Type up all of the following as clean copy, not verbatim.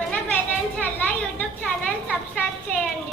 మర్చిపోయిన ఇన్షాల్లా YouTube channel subscribe చేయండి.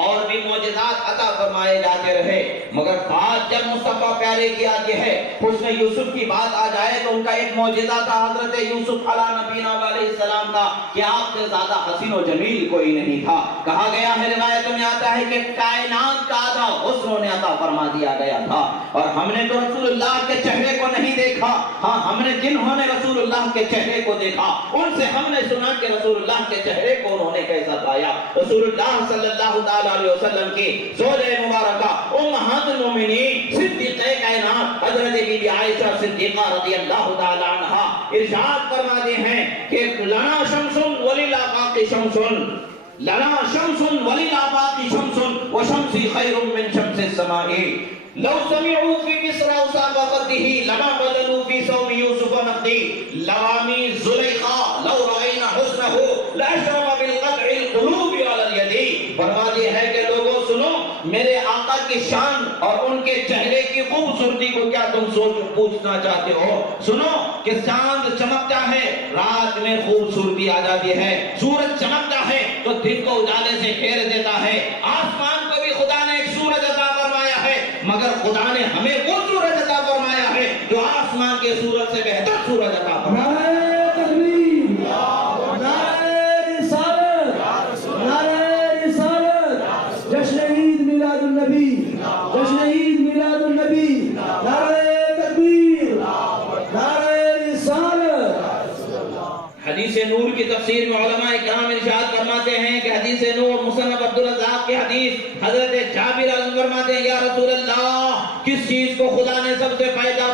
اور بھی معجزات عطا فرمائے جاتے رہے، مگر بات جب مصطفیٰ پیارے کی آتی ہے، حسن یوسف کی بات آ جائے تو ان کا ایک معجزہ تھا حضرت یوسف علیہ نبینا علیہ السلام کا کہ آپ سے زیادہ حسین و جمیل کوئی نہیں تھا۔ کہا گیا ہے، روایت میں آتا ہے کہ کائنات کا آدھا حسن انہیں عطا فرما دیا گیا تھا، اور ہم نے تو رسول اللہ کے چہرے کو نہیں دیکھا، ہاں ہم نے جنہوں نے رسول اللہ کے چہرے کو دیکھا ان سے ہم نے سنا کہ رسول اللہ کے چہرے کو انہوں نے کیسا پایا۔ رسول اللہ صلی اللہ تعالیٰ علیہ وسلم کی زوجہ مبارکہ امہات المومنین صدیقہ کائنات حضرت بی بی عائشہ صدیقہ رضی اللہ تعالیٰ عنہا ارشاد فرماتے ہیں کہ لنا شمس وللآفاق شمس، لنا شمس وللآفاق شمس وشمسی خیر من شمس السماء، لو سمعوا في مصر اوصاف خده لما بدلوا في صوم يوسف نقدي، لوامي زليخا لو رأينا حسنه لأشرف بالقطع القلوب على اليد۔ فرماتے ہیں کہ لوگوں سنو، میرے آقا کی شان اور ان کے چہرے کی خوبصورتی کو کیا تم پوچھنا چاہتے ہو؟ سنو کہ چاند چمکتا ہے رات میں خوبصورتی آ جاتی ہے، سورج چمکتا ہے تو دن کو اجالے سے گھیر دیتا ہے، آسمان کو بھی خدا نے ایک سورج عطا فرمایا ہے، مگر خدا نے ہمیں وہ سورج عطا فرمایا ہے جو آسمان کے سورج سے بہتر سورج عطا فرمایا ہے۔ نعرہ تکبیر، نعرہ رسالت، نعرہ رسالت، جشن عید میلاد النبی، جشن عید میلاد النبی، نعرہ تکبیر، نعرہ رسالت۔ حدیث نور کی تفسیر میں علماء کرام ارشاد فرماتے ہیں کہ حدیث نور مصنف عبدالرزاق کی حدیث حضرت جابر فرماتے ہیں، یا رسول اللہ کس چیز کو خدا نے سب سے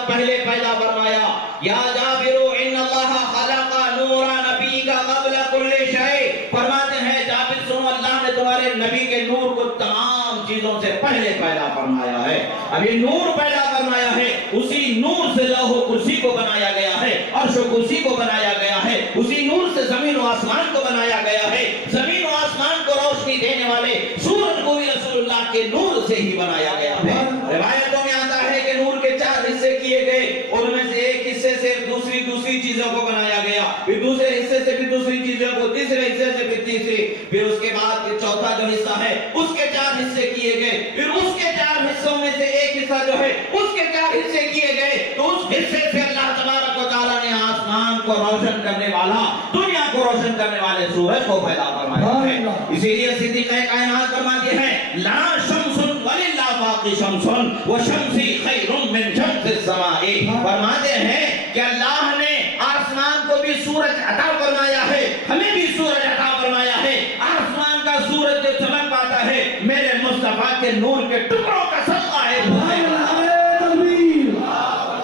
پہلے پیدا فرمایا؟ یا جابر ان اللہ خلق نور نبی کا قبل کل شیء، فرماتے ہیں جابر سنو، اللہ نے تمہارے نبی کے نور کو تمام چیزوں سے پہلے پیدا فرمایا ہے۔ اب یہ نور پیدا فرمایا ہے، اسی نور سے لوح و کرسی کو بنایا گیا ہے، عرش و کرسی کو بنایا گیا ہے، اسی نور سے زمین و آسمان کو بنایا گیا ہے، زمین و آسمان کو روشنی دینے والے سورج کو بھی رسول اللہ کے نور سے ہی بنایا گیا ہے۔ روایتوں میں آتا ہے کہ نور کے 4 حصے کیے گئے، ان میں سے ایک حصے سے دوسری چیزوں کو بنایا گیا، پھر دوسرے حصے سے پھر دوسری چیزوں کو، تیسرے حصے سے پھر تیسری، پھر اس کے بعد چوتھا جو حصہ ہے اس کے 4 حصے کیے گئے، پھر اس کے 4 حصوں میں سے ایک حصہ جو ہے اس کے 4 حصے کیے گئے، تو اس حصے سے اللہ تبارک و تعالیٰ نے آسمان کو روشن کرنے والا، دنیا کو روشن کرنے والے سورج کو پیدا فرمایا ہے۔ اسی لیے صدیقہ کائنات فرماتے ہیں، لا شمس وللآفاق شمس وشمسی خیر من شمس السماء، فرماتے ہیں کہ اللہ نے آسمان کو بھی سورج عطا فرمایا ہے، ہمیں بھی سورج عطا فرمایا ہے، آسمان کا سورج جو چمک پاتا ہے میرے مصطفیٰ کے نور کے ٹکڑوں کا صدقہ ہے۔ نعرہ تکبیر،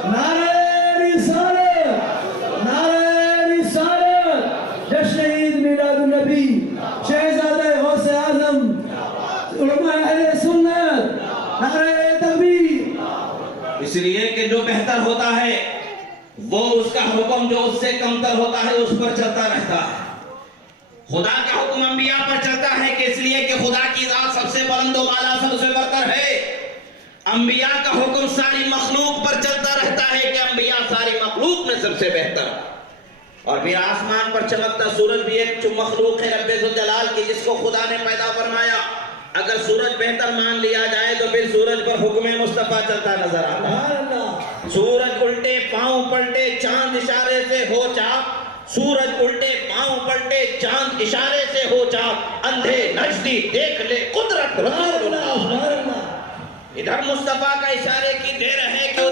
نعرہ رسالت، نعرہ رسالت، جشن عید میلاد النبی، شہزادہ غوث اعظم، علماء اہل سنت، نعرہ تکبیر۔ اس لیے کہ جو بہتر ہوتا ہے وہ اس کا حکم جو اس سے کمتر ہوتا ہے اس پر چلتا رہتا ہے۔ خدا کا حکم انبیاء پر چلتا ہے کہ اس لیے کہ خدا کی ذات سب سے بلند و بالا سب سے برتر ہے، انبیاء کا حکم ساری مخلوق پر چلتا رہتا ہے کہ انبیاء ساری مخلوق میں سب سے بہتر۔ اور پھر آسمان پر چمکتا سورج بھی ایک مخلوق ہے رب ذوالجلال کی، جس کو خدا نے پیدا فرمایا۔ اگر سورج بہتر مان لیا جائے تو پھر سورج پر حکم مصطفیٰ چلتا نظر آتا ہے۔ سورج الٹے پاؤں پلٹے چاند اشارے سے ہو چاک، سورج الٹے پاؤں پلٹے چاند اشارے سے ہو چاک، اندھے نشتی دیکھ لے قدرت رسول اللہ۔ ادھر مصطفیٰ کا اشارے کی دیر ہے کہ